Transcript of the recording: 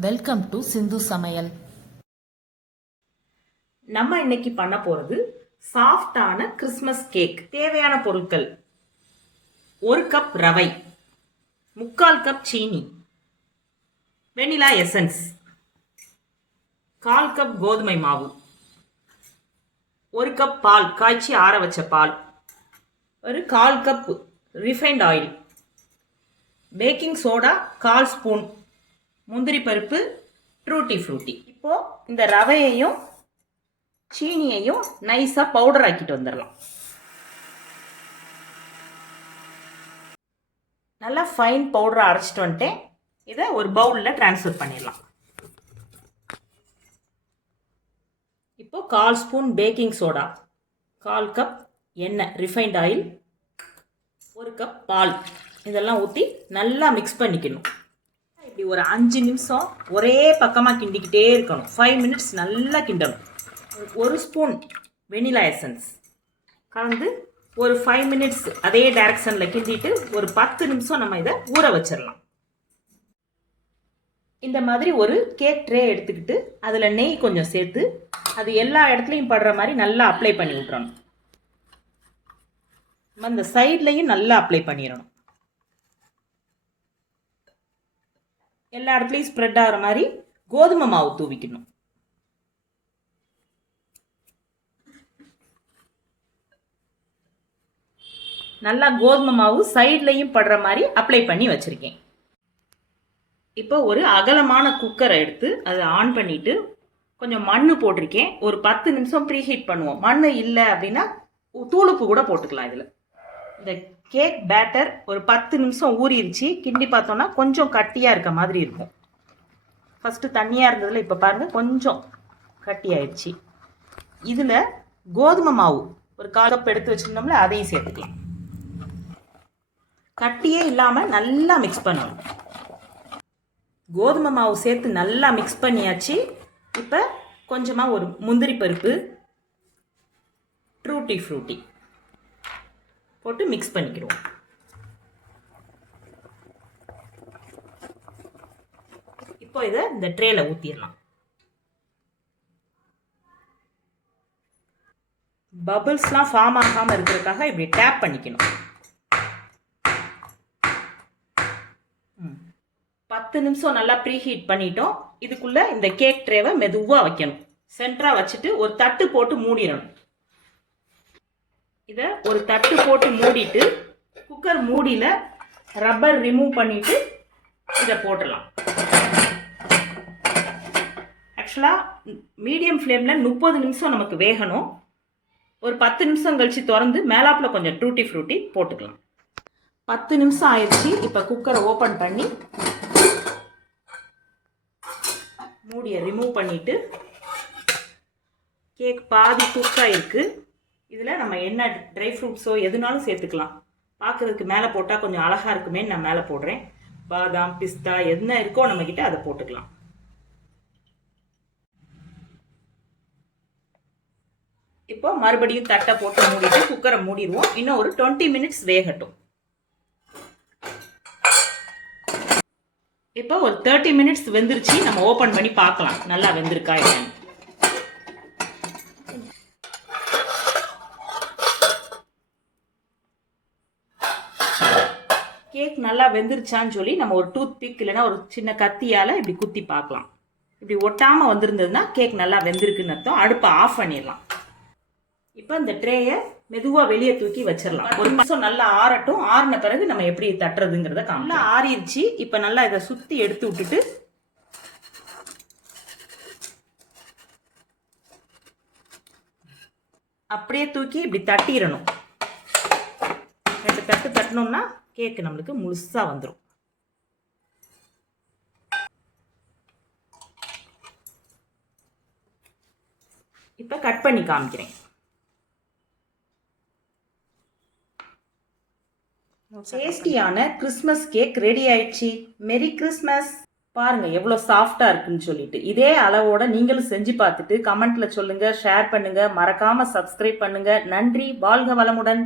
Welcome to சிந்து சமையல் நம்ம இன்னைக்கு பண்ண போகிறது சாஃப்டான கிறிஸ்மஸ் கேக் தேவையான பொருட்கள். ஒரு கப் ரவை. முக்கால் கப் சீனி. வெனிலா எசன்ஸ் கால் கப் கோதுமை மாவு. ஒரு கப் பால். காய்ச்சி ஆற வச்ச பால். ஒரு கால் cup refined oil baking soda கால் ஸ்பூன் முந்திரி பருப்பு ட்ரூட்டி ஃப்ரூட்டி இப்போ இந்த ரவையையும் சீனியையும் நைஸாக பவுடர் ஆக்கிட்டு வந்துடலாம். நல்லா ஃபைன் பவுடரை அரைச்சிட்டு வந்துட்டேன் இதை ஒரு பவுலில் ட்ரான்ஸ்ஃபர் பண்ணிடலாம். இப்போ கால் ஸ்பூன் பேக்கிங் சோடா கால் கப் எண்ணெய் ரிஃபைண்ட் ஆயில் ஒரு கப் பால். இதெல்லாம் ஊற்றி நல்லா மிக்ஸ் பண்ணிக்கணும். இப்படி ஒரு அஞ்சு நிமிஷம் ஒரே பக்கமாக கிண்டிக்கிட்டே இருக்கணும். ஃபைவ் மினிட்ஸ் நல்லா கிண்டணும். ஒரு ஸ்பூன் வெனிலா எசன்ஸ் கலந்து ஒரு ஃபைவ் மினிட்ஸ் அதே டைரக்ஷனில் கிண்டிட்டு ஒரு பத்து நிமிஷம் நம்ம இதை ஊற வச்சிடலாம். இந்த மாதிரி ஒரு கேக் ட்ரே எடுத்துக்கிட்டு அதில் நெய் கொஞ்சம் சேர்த்து அது எல்லா இடத்துலையும் படுற மாதிரி நல்லா அப்ளை பண்ணி விட்றணும் நம்ம இந்த சைட்லையும் நல்லா அப்ளை பண்ணிடணும். எல்லா இடத்துலையும் ஸ்ப்ரெட் ஆகிற மாதிரி கோதுமை மாவு தூவிக்கணும். நல்லா கோதுமை மாவு சைட்லையும் படுற மாதிரி அப்ளை பண்ணி வச்சுருக்கேன். இப்போ ஒரு அகலமான குக்கரை எடுத்து அதை ஆன் பண்ணிவிட்டு கொஞ்சம் மண் போட்டிருக்கேன். ஒரு பத்து நிமிஷம் ப்ரீஹீட் பண்ணுவோம். மண் இல்லை அப்படின்னா தூளுப்பு கூட போட்டுக்கலாம் இதில். இந்த கேக் பேட்டர் ஒரு பத்து நிமிஷம் ஊறிடுச்சு கிண்டி பார்த்தோன்னா கொஞ்சம் கட்டியாக இருக்க மாதிரி இருக்கும். ஃபஸ்ட்டு தண்ணியாக இருந்ததில் இப்போ பாருங்கள் கொஞ்சம் கட்டி ஆயிடுச்சு இதில் கோதுமை மாவு ஒரு காலப்பு எடுத்து வச்சுருந்தோம்ல அதையும் சேர்த்துக்கலாம். கட்டியே இல்லாமல் நல்லா மிக்ஸ் பண்ணணும். கோதுமை மாவு சேர்த்து நல்லா மிக்ஸ் பண்ணியாச்சு. இப்போ கொஞ்சமாக ஒரு முந்திரி பருப்பு ட்ரூட்டி ஃப்ரூட்டி போட்டு மிக்ஸ் பண்ணிக்கிடுவோம். இப்போ இதை இந்த ட்ரேல ஊற்றிடலாம் பபுள்ஸ்லாம் ஃபார்ம் ஆகாமல் இருக்கிறதுக்காக இப்படி டேப் பண்ணிக்கணும். பத்து நிமிஷம் நல்லா ப்ரீஹீட் பண்ணிட்டோம். இதுக்குள்ள இந்த கேக் ட்ரேவை மெதுவாக வைக்கணும். சென்டராக வச்சுட்டு ஒரு தட்டு போட்டு மூடிடணும். இதை ஒரு தட்டு போட்டு மூடிட்டு குக்கர் மூடியில் ரப்பர் ரிமூவ் பண்ணிட்டு இதை போட்டுடலாம். ஆக்சுவலாக மீடியம் ஃப்ளேமில் முப்பது நிமிஷம் நமக்கு வேகணும். ஒரு பத்து நிமிஷம் கழித்து திறந்து மேலாப்பில் கொஞ்சம் டூட்டி ஃப்ரூட்டி போட்டுக்கலாம். பத்து நிமிஷம் ஆயிடுச்சு இப்போ குக்கரை ஓப்பன் பண்ணி மூடியை ரிமூவ் பண்ணிவிட்டு கேக் பாதி குக் இருக்குது இதில் நம்ம என்ன ட்ரை ஃப்ரூட்ஸோ எதுனாலும் சேர்த்துக்கலாம். பார்க்குறதுக்கு மேலே போட்டால் கொஞ்சம் அழகாக இருக்குமே நான் மேலே போடுறேன். பாதாம் பிஸ்தா என்ன இருக்கோ நம்மக்கிட்ட அதை போட்டுக்கலாம். இப்போ மறுபடியும் தட்டை போட்டு மூடிட்டு குக்கரை மூடிடுவோம். இன்னும் ஒரு டுவெண்ட்டி மினிட்ஸ் வேகட்டும். இப்போ ஒரு தேர்ட்டி மினிட்ஸ் வெந்துருச்சு. நம்ம ஓப்பன் பண்ணி பார்க்கலாம். நல்லா வெந்திருக்கா என்னன்னு. கேக் நல்லா வெந்துருச்சான்னு சொல்லி நம்ம ஒரு டூத் பிக் இல்லைன்னா ஒரு சின்ன கத்தியால் இப்படி குத்தி பார்க்கலாம். இப்படி ஒட்டாமல் வந்திருந்ததுன்னா கேக் நல்லா வெந்திருக்குன்னு அர்த்தம். அடுப்பை ஆஃப் பண்ணிடலாம். இப்போ இந்த ட்ரேயை மெதுவாக வெளியே தூக்கி வச்சிடலாம். ஒரு நிமிஷம் நல்லா ஆறட்டும். ஆறின பிறகு நம்ம எப்படி தட்டுறதுங்கிறத நல்லா ஆறிடுச்சு. இப்போ நல்லா இதை சுற்றி எடுத்து விட்டுட்டு அப்படியே தூக்கி இப்படி தட்டிடணும். ரெண்டு தட்டு தட்டினோம்னா கேக்கு நம்மளுக்கு முழுசாக வந்துடும் இப்போ கட் பண்ணி காமிக்கிறேன். டேஸ்டியான கிறிஸ்மஸ் கேக் ரெடி ஆயிடுச்சு. மெரி கிறிஸ்மஸ் பாருங்க எவ்வளோ சாஃப்டா இருக்குன்னு சொல்லிட்டு. இதே அளவோட நீங்களும் செஞ்சு பார்த்துட்டு கமெண்ட்ல சொல்லுங்க ஷேர் பண்ணுங்க. மறக்காம சப்ஸ்கிரைப் பண்ணுங்க. நன்றி வாழ்க வளமுடன்.